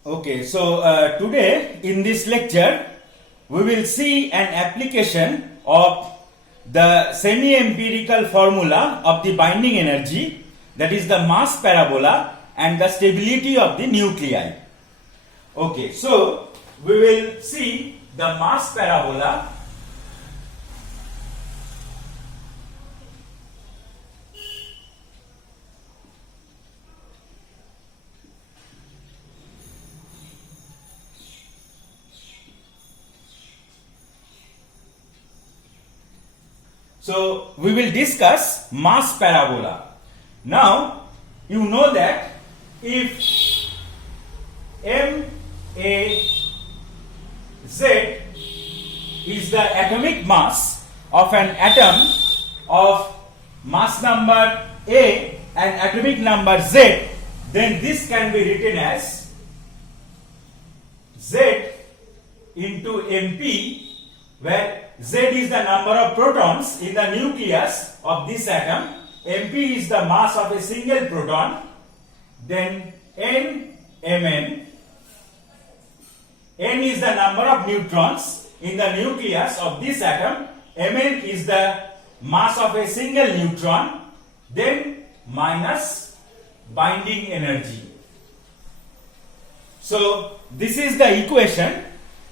Okay, so today in this lecture we will see an application of the semi-empirical formula of the binding energy, that is the mass parabola and the stability of the nuclei. Okay, so we will see the mass parabola. So we will discuss mass parabola. Now you know that if m a z is the atomic mass of an atom of mass number a and atomic number z, then this can be written as z into mp, where Z is the number of protons in the nucleus of this atom, mp is the mass of a single proton, then n mn, n is the number of neutrons in the nucleus of this atom, mn is the mass of a single neutron, then minus binding energy. So this is the equation.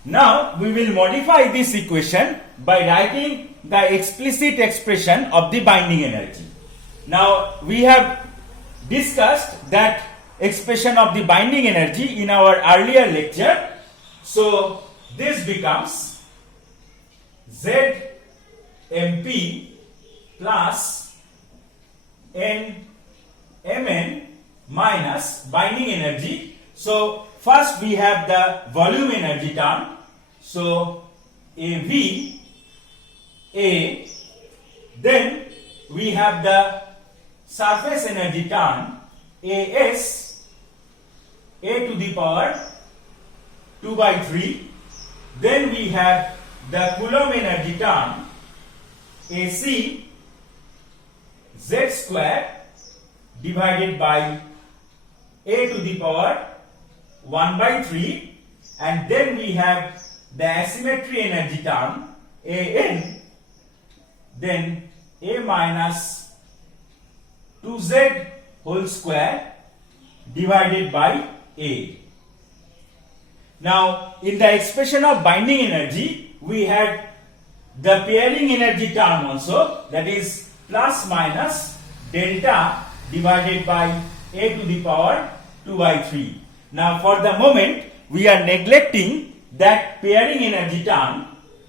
Now we will modify this equation by writing the explicit expression of the binding energy. Now we have discussed that expression of the binding energy in our earlier lecture. So this becomes ZMP plus NMN minus binding energy. So first we have the volume energy term. So AV, A, then we have the surface energy term AS, A to the power 2 by 3. Then we have the Coulomb energy term AC, Z square divided by A to the power 1 by 3, and then we have the asymmetry energy term AN, then A minus 2Z whole square divided by A. Now in the expression of binding energy we had the pairing energy term also, that is plus minus delta divided by A to the power 2 by 3. Now for the moment we are neglecting that pairing energy term.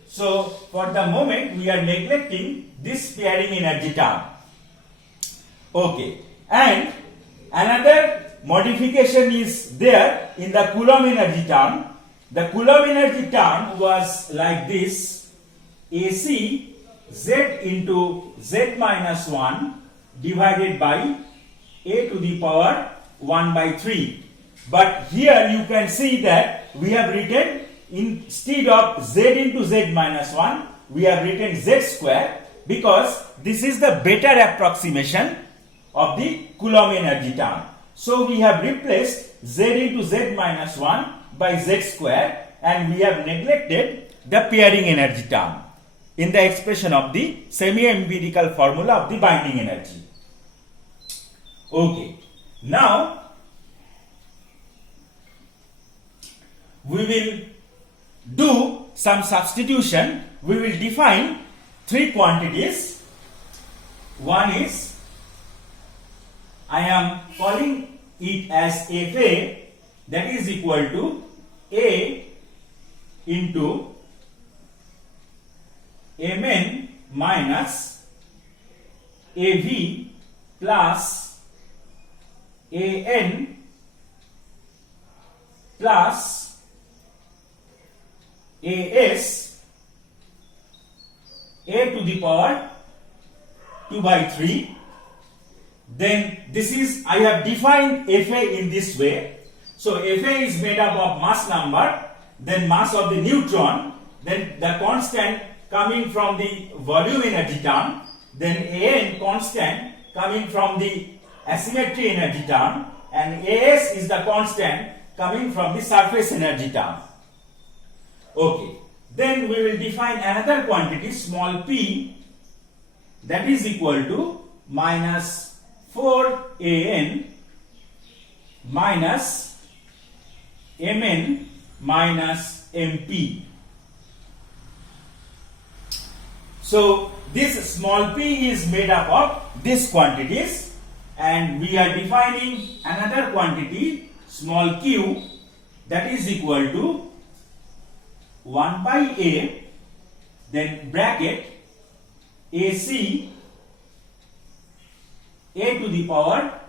So for the moment we are neglecting this pairing energy term. Okay, and another modification is there in the Coulomb energy term. The Coulomb energy term was like this: AC Z into Z minus 1 divided by A to the power 1 by 3. But here you can see that we have written, instead of Z into Z minus 1, we have written Z square, because this is the better approximation of the Coulomb energy term. So we have replaced Z into Z minus 1 by Z square, and we have neglected the pairing energy term in the expression of the semi-empirical formula of the binding energy. Okay, now we will do some substitution. We will define three quantities. One is, I am calling it as FA, that is equal to A into Mn minus AV plus AN plus AS, A to the power 2 by 3. Then this is, I have defined Fa in this way. So Fa is made up of mass number, then mass of the neutron, then the constant coming from the volume energy term, then An constant coming from the asymmetry energy term, and As is the constant coming from the surface energy term. Okay. Then we will define another quantity small p, that is equal to minus 4an minus mn minus mp. So this small p is made up of these quantities, and we are defining another quantity small q, that is equal to 1 by a, then bracket ac a to the power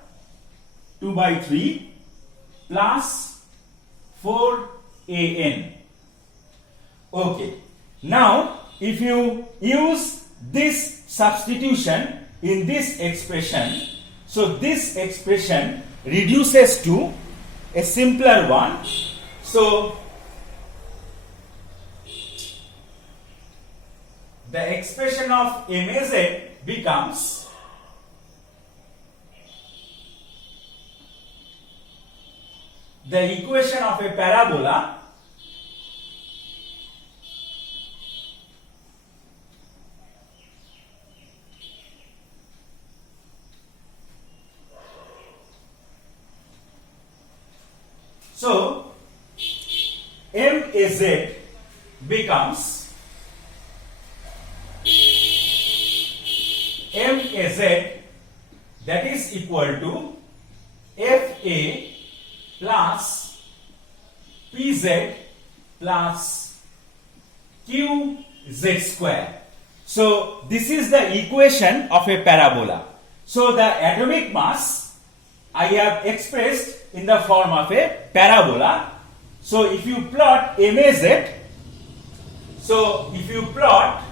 2 by 3 plus 4an. Okay. Now if you use this substitution in this expression, so this expression reduces to a simpler one. So the expression of MAZ becomes the equation of a parabola so MAZ becomes MAZ, that is equal to FA plus PZ plus QZ square. So this is the equation of a parabola. So the atomic mass I have expressed in the form of a parabola. So if you plot MAZ, so if you plot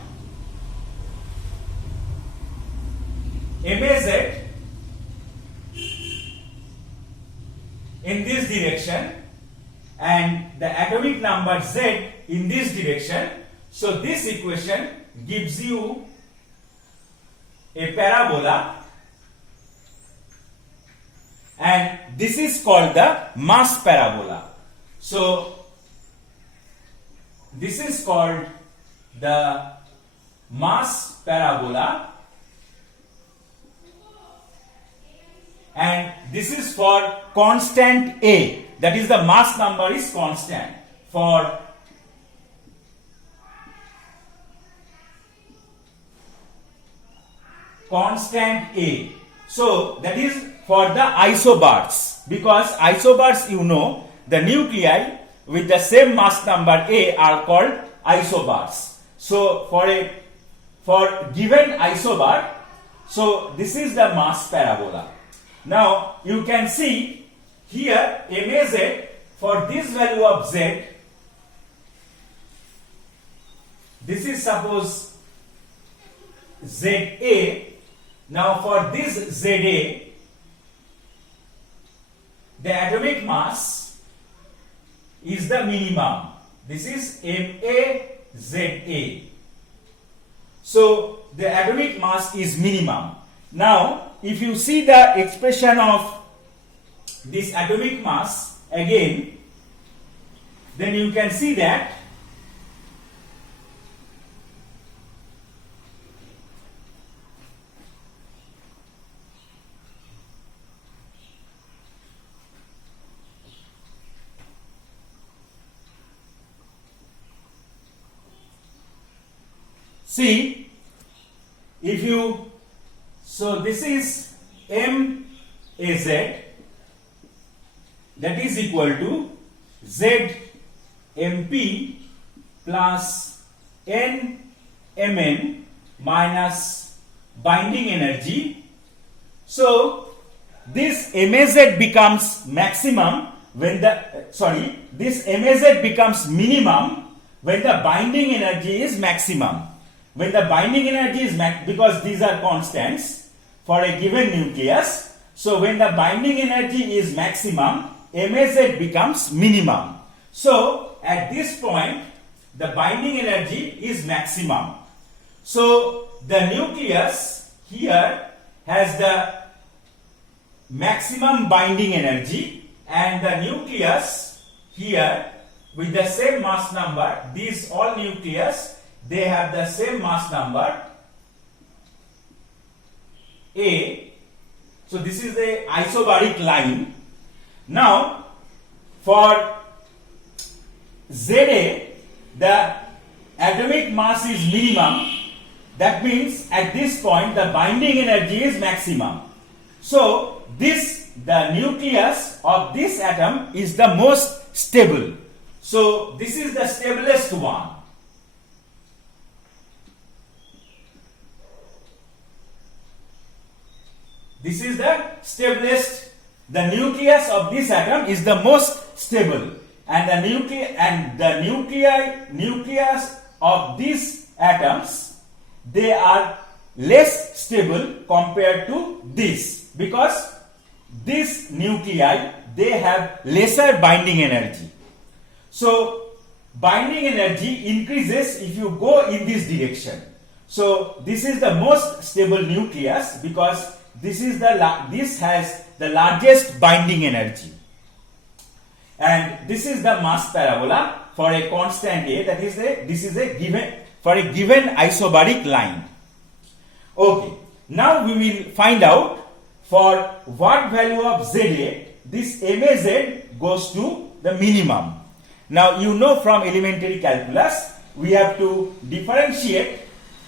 MAZ in this direction and the atomic number Z in this direction, so this equation gives you a parabola, and this is called the mass parabola. So this is called the mass parabola, and this is for constant A, that is the mass number is constant for constant A. So that is for the isobars, because isobars, you know, the nuclei with the same mass number A are called isobars. So for given isobar, so this is the mass parabola. Now you can see here MAZ for this value of Z, this is suppose ZA. Now for this ZA, the atomic mass is the minimum. This is MAZA. So the atomic mass is minimum. Now if you see the expression of this atomic mass again, then you can see that see, if you, so this is MAZ, that is equal to ZMP plus NMN minus binding energy. So this MAZ becomes maximum when this MAZ becomes minimum when the binding energy is maximum. When the binding energy is because these are constants for a given nucleus. So when the binding energy is maximum, MAZ becomes minimum. So at this point, the binding energy is maximum. So the nucleus here has the maximum binding energy, and the nucleus here with the same mass number. These all nucleus, they have the same mass number A. So this is the isobaric line. Now for ZA, the atomic mass is minimum. That means at this point the binding energy is maximum. So the nucleus of this atom is the most stable. So this is the stablest one. This is the stablest. The nucleus of this atom is the most stable, and the nucleus of these atoms, they are less stable compared to this, because this nuclei, they have lesser binding energy. So binding energy increases if you go in this direction. So this is the most stable nucleus because this has the largest binding energy. And this is the mass parabola for a constant A, this is a given for a given isobaric line. Okay, now we will find out for what value of ZA this MAZ goes to the minimum. Now you know from elementary calculus we have to differentiate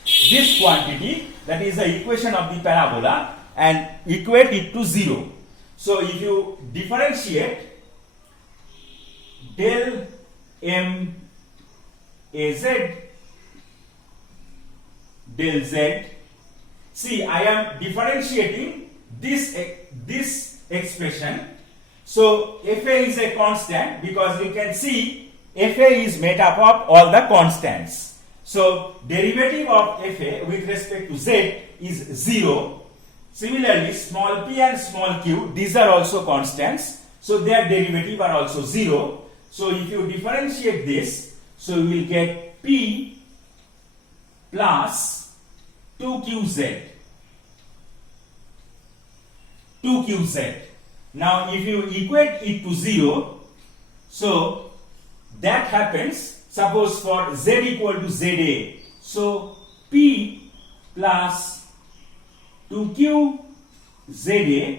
this quantity, that is the equation of the parabola, and equate it to 0. So if you differentiate del M Az del Z, see I am differentiating this expression. So Fa is a constant because you can see Fa is made up of all the constants. So derivative of Fa with respect to Z is 0. Similarly, small p and small q, these are also constants. So their derivative are also 0. So if you differentiate this, so you will get P plus 2qz. 2qz. Now if you equate it to 0, so that happens, suppose for z equal to ZA, so P plus 2q ZA,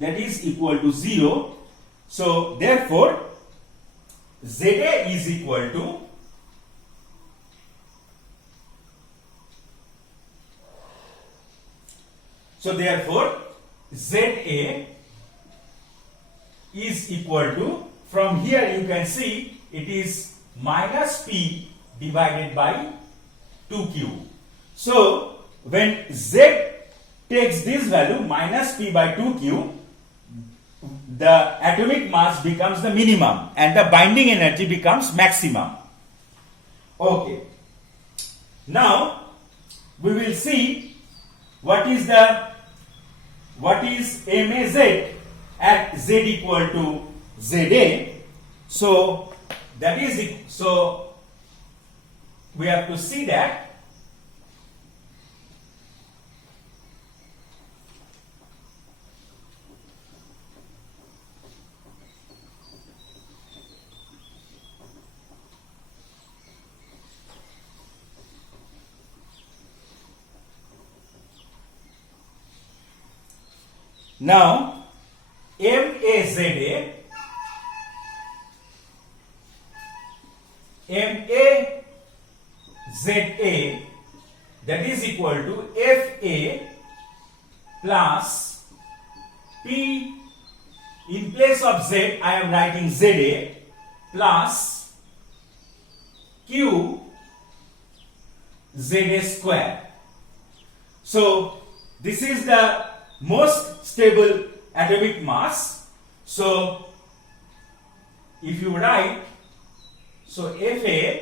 that is equal to 0. So therefore ZA is equal to ZA is equal to, from here you can see it is minus P divided by 2q. So when Z takes this value minus P by 2q, the atomic mass becomes the minimum and the binding energy becomes maximum. Okay. Now we will see what is MAZ at Z equal to ZA. So that is it. So we have to see that now MAZA that is equal to FA plus P, in place of Z I am writing ZA, plus Q ZA square. So this is the most stable atomic mass. So if you write, so Fa,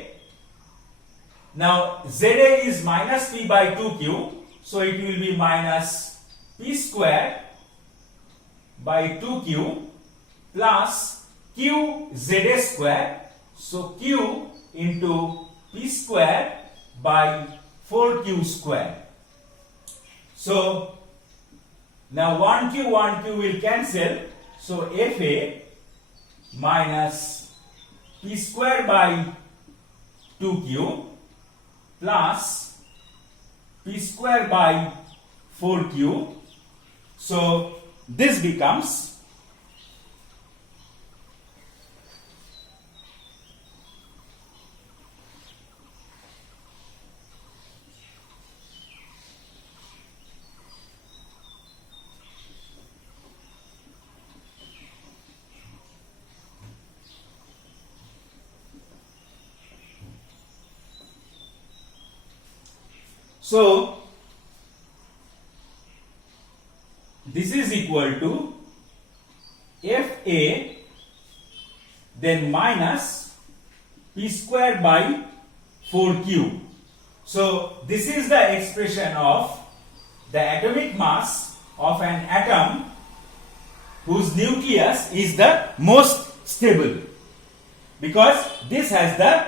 now ZA is minus P by 2q, so it will be minus P square by 2q plus Q ZA square, so Q into P square by 4q square. So now 1q will cancel, so Fa minus p square by 2q plus p square by 4q. So this becomes so this is equal to Fa then minus p square by 4q. So this is the expression of the atomic mass of an atom whose nucleus is the most stable, because this has the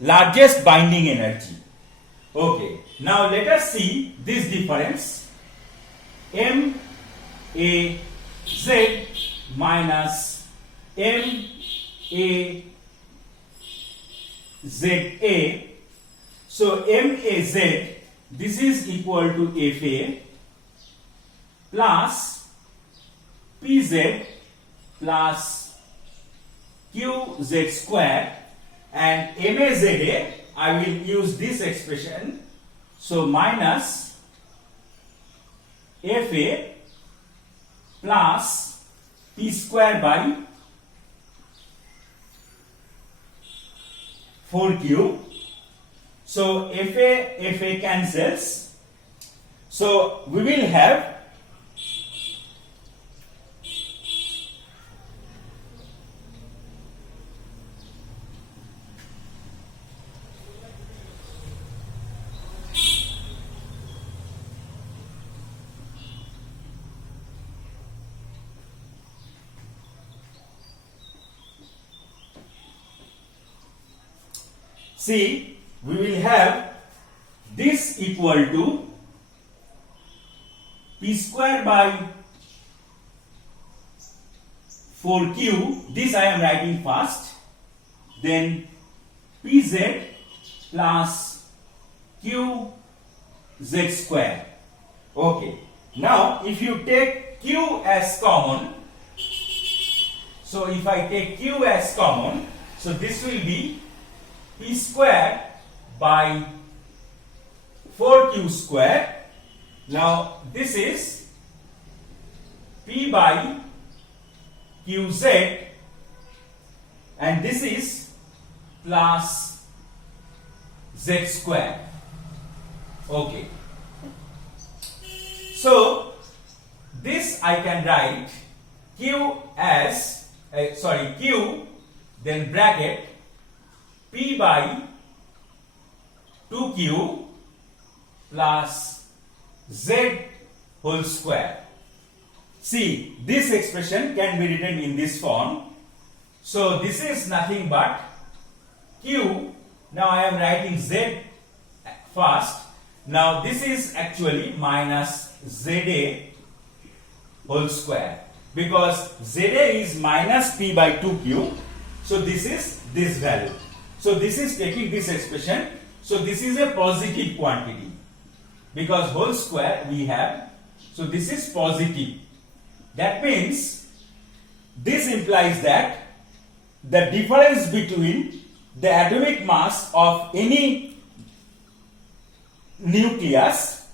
largest binding energy. Okay, now let us see this difference. M A Z minus M A Z A. So M A Z, this is equal to Fa plus P Z plus Q Z square, and M A Z A, I will use this expression. So minus Fa plus p square by 4q. So Fa cancels. So we will have see, we will have this equal to p square by 4q, this I am writing first, then pz plus qz square. Okay, now if you take q as common, so if I take q as common, so this will be p square by 4q square. Now this is p by qz, and this is plus z square. Okay, so this I can write q as q, then bracket p by 2q plus z whole square. See, this expression can be written in this form. So this is nothing but q. Now I am writing z first. Now this is actually minus za whole square, because za is minus p by 2q. So this is this value. So this is taking this expression. So this is a positive quantity, because whole square we have. So this is positive. That means this implies that the difference between the atomic mass of any nucleus,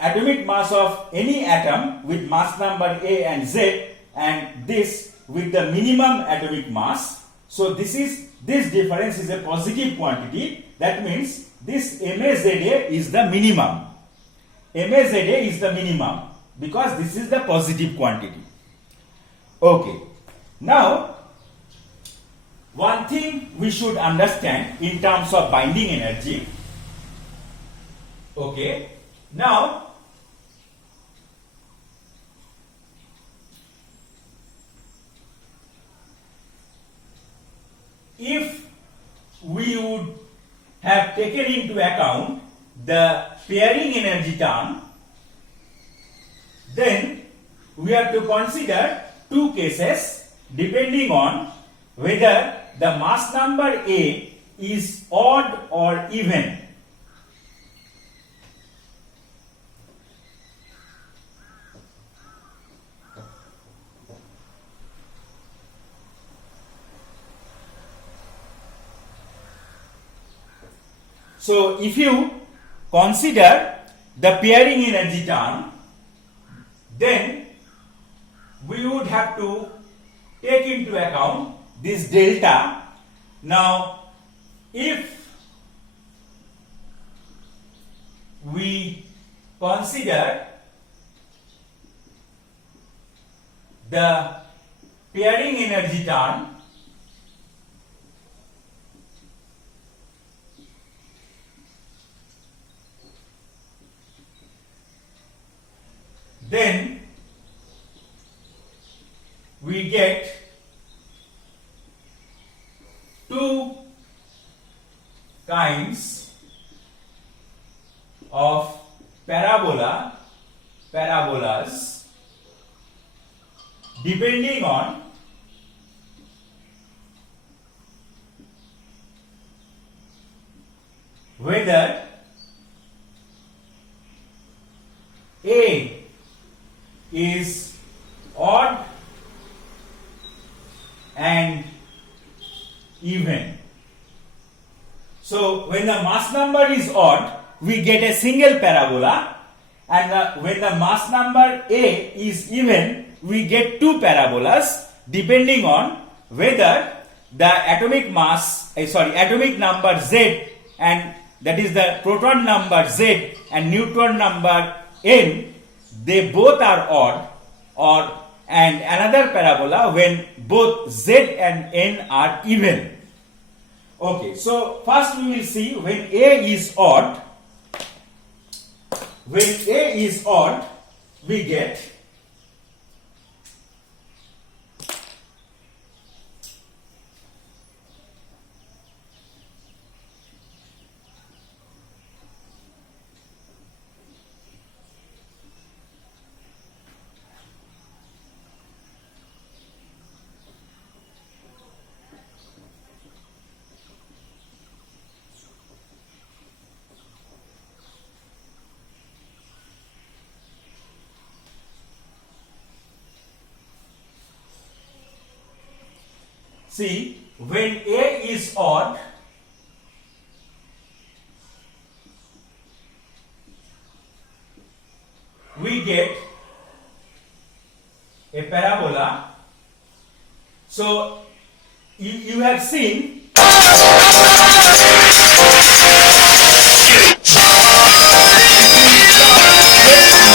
atomic mass of any atom with mass number A and Z, and this with the minimum atomic mass. So this difference is a positive quantity. That means this MaZa is the minimum. MaZa is the minimum because this is the positive quantity. Okay. Now, one thing we should understand in terms of binding energy. Okay. Now, if we would have taken into account the pairing energy term, then we have to consider two cases depending on whether the mass number A is odd or even. So if you consider the pairing energy term, then we would have to take into account this delta. Now, if we consider the pairing energy term, then we get two kinds of parabolas depending on whether A is odd and even. So when the mass number is odd, we get a single parabola, and when the mass number A is even, we get two parabolas depending on whether the atomic number Z, and that is the proton number Z and neutron number N, they both are odd, and another parabola when both Z and N are even. Okay, so first we will see when A is odd. When A is odd, we get see, when A is odd, we get a parabola. So you have seen